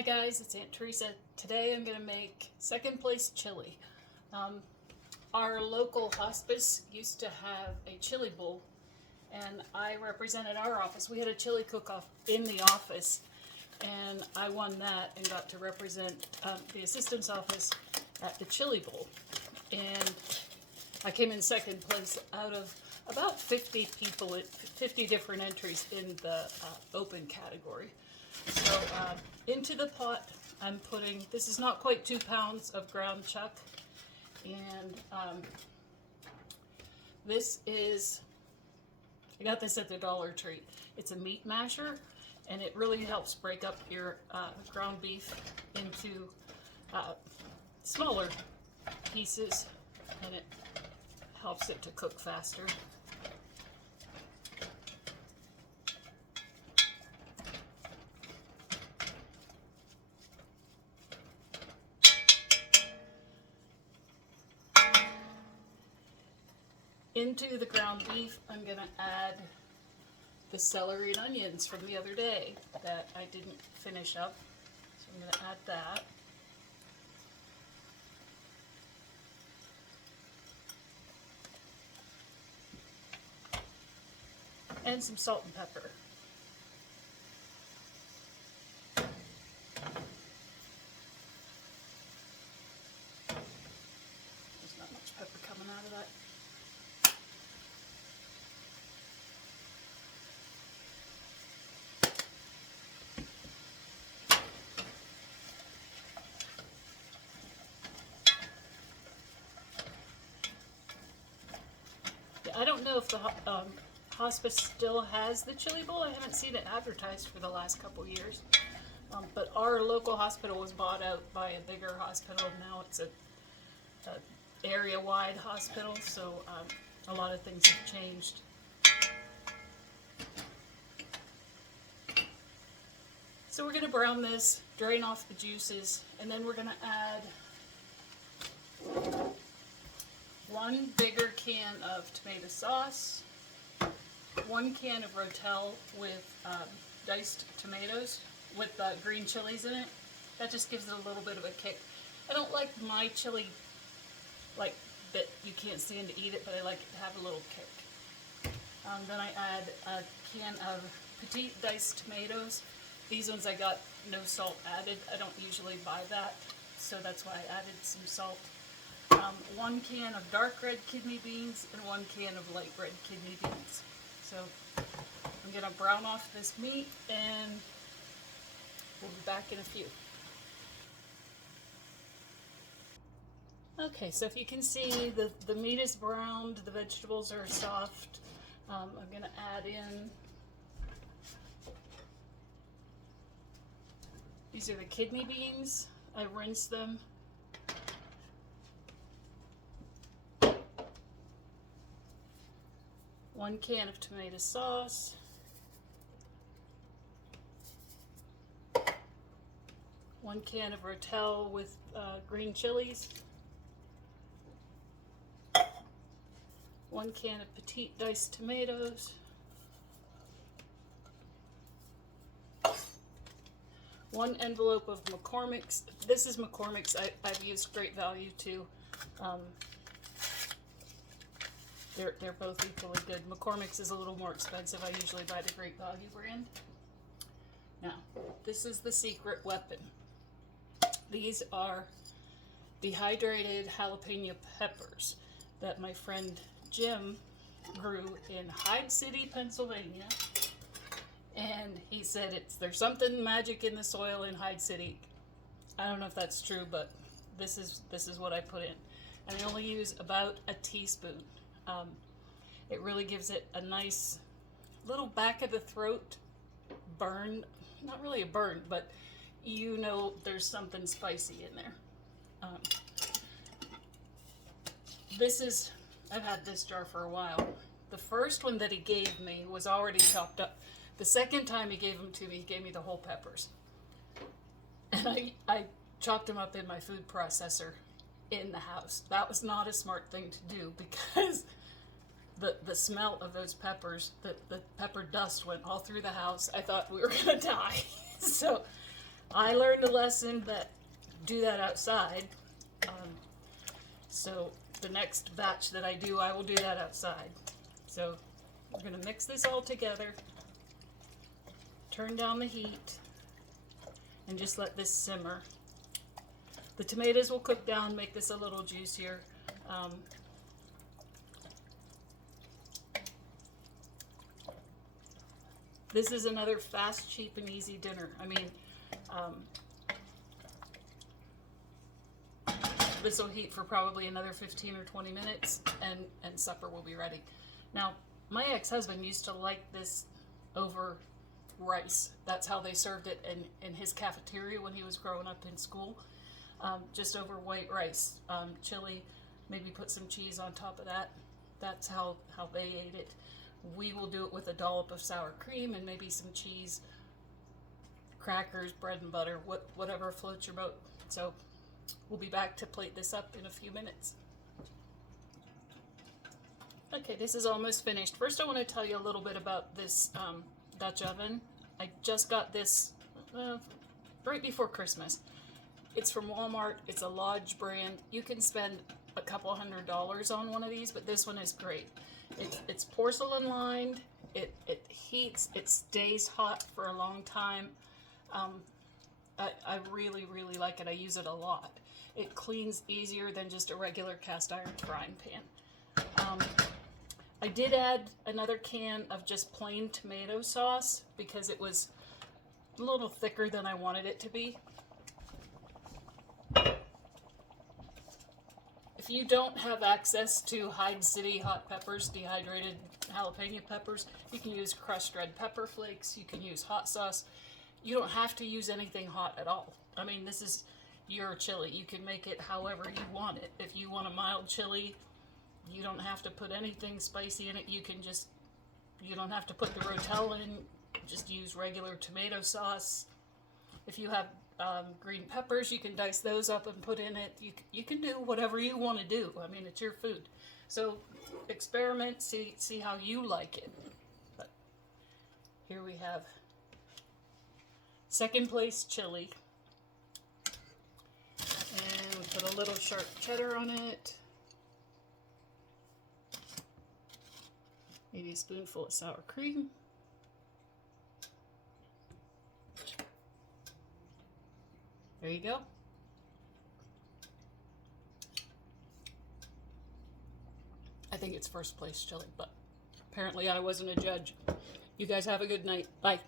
Hi guys, it's Aunt Teresa. Today I'm going to make second place chili. Our local hospice used to have a chili bowl, and I represented our office. We had a chili cook-off in the office, and I won that and got to represent the assistant's office at the chili bowl. And I came in second place out of about 50 people, 50 different entries in the open category. So into the pot I'm putting, this is not quite 2 pounds of ground chuck, and this is, I got this at the Dollar Tree. It's a meat masher, and it really helps break up your ground beef into smaller pieces, and it helps it to cook faster. Into the ground beef, I'm going to add the celery and onions from the other day that I didn't finish up. So I'm going to add that. And some salt and pepper. There's not much pepper coming out of that. I don't know if the hospice still has the chili bowl. I haven't seen it advertised for the last couple years. But our local hospital was bought out by a bigger hospital, and now it's a area-wide hospital, so a lot of things have changed. So we're going to brown this, drain off the juices, and then we're going to add 1 bigger can of tomato sauce, 1 can of Rotel with diced tomatoes with green chilies in it. That just gives it a little bit of a kick. I don't like my chili like that you can't stand to eat it, but I like it to have a little kick. Then I add a can of petite diced tomatoes. These ones I got no salt added. I don't usually buy that, so that's why I added some salt. 1 can of dark red kidney beans and 1 can of light red kidney beans. So I'm going to brown off this meat, and we'll be back in a few. Okay, so if you can see, the meat is browned, the vegetables are soft. I'm going to add in, these are the kidney beans. I rinsed them. One can of tomato sauce, 1 can of Rotel with green chilies, 1 can of petite diced tomatoes, 1 envelope of McCormick's. This is McCormick's. I've used Great Value too. They're both equally good. McCormick's is a little more expensive. I usually buy the Great Value brand. Now, this is the secret weapon. These are dehydrated jalapeno peppers that my friend Jim grew in Hyde City, Pennsylvania. And he said there's something magic in the soil in Hyde City. I don't know if that's true, but this is what I put in. And I only use about a teaspoon. It really gives it a nice little back of the throat burn. Not really a burn, but you know there's something spicy in there. I've had this jar for a while. The first one that he gave me was already chopped up. The second time he gave them to me, he gave me the whole peppers. And I chopped them up in my food processor in the house. That was not a smart thing to do, because the smell of those peppers, the pepper dust went all through the house. I thought we were gonna die. So I learned a lesson that do that outside. So the next batch that I do, I will do that outside. So we're going to mix this all together, turn down the heat, and just let this simmer. The tomatoes will cook down, make this a little juicier. This is another fast, cheap, and easy dinner. I mean, this will heat for probably another 15 or 20 minutes, and supper will be ready. Now, my ex-husband used to like this over rice. That's how they served it in his cafeteria when he was growing up in school. Just over white rice, chili, maybe put some cheese on top of that. That's how they ate it. We will do it with a dollop of sour cream and maybe some cheese, crackers, bread and butter, whatever floats your boat. So we'll be back to plate this up in a few minutes. Okay, this is almost finished. First, I want to tell you a little bit about this Dutch oven. I just got this right before Christmas. It's from Walmart. It's a Lodge brand. You can spend a couple $100 on one of these, but this one is great. It's porcelain lined. It heats. It stays hot for a long time. I really, really like it. I use it a lot. It cleans easier than just a regular cast iron frying pan. I did add another can of just plain tomato sauce because it was a little thicker than I wanted it to be. If you don't have access to Hyde City hot peppers, dehydrated jalapeno peppers, you can use crushed red pepper flakes. You can use hot sauce. You don't have to use anything hot at all. I mean, this is your chili. You can make it however you want it. If you want a mild chili, you don't have to put anything spicy in it. You don't have to put the Rotel in. Just use regular tomato sauce. If you have green peppers, you can dice those up and put in it. You can do whatever you want to do. I mean, it's your food. So experiment, see how you like it. But here we have second place chili. And we put a little sharp cheddar on it. Maybe a spoonful of sour cream. There you go. I think it's first place chili, but apparently I wasn't a judge. You guys have a good night. Bye.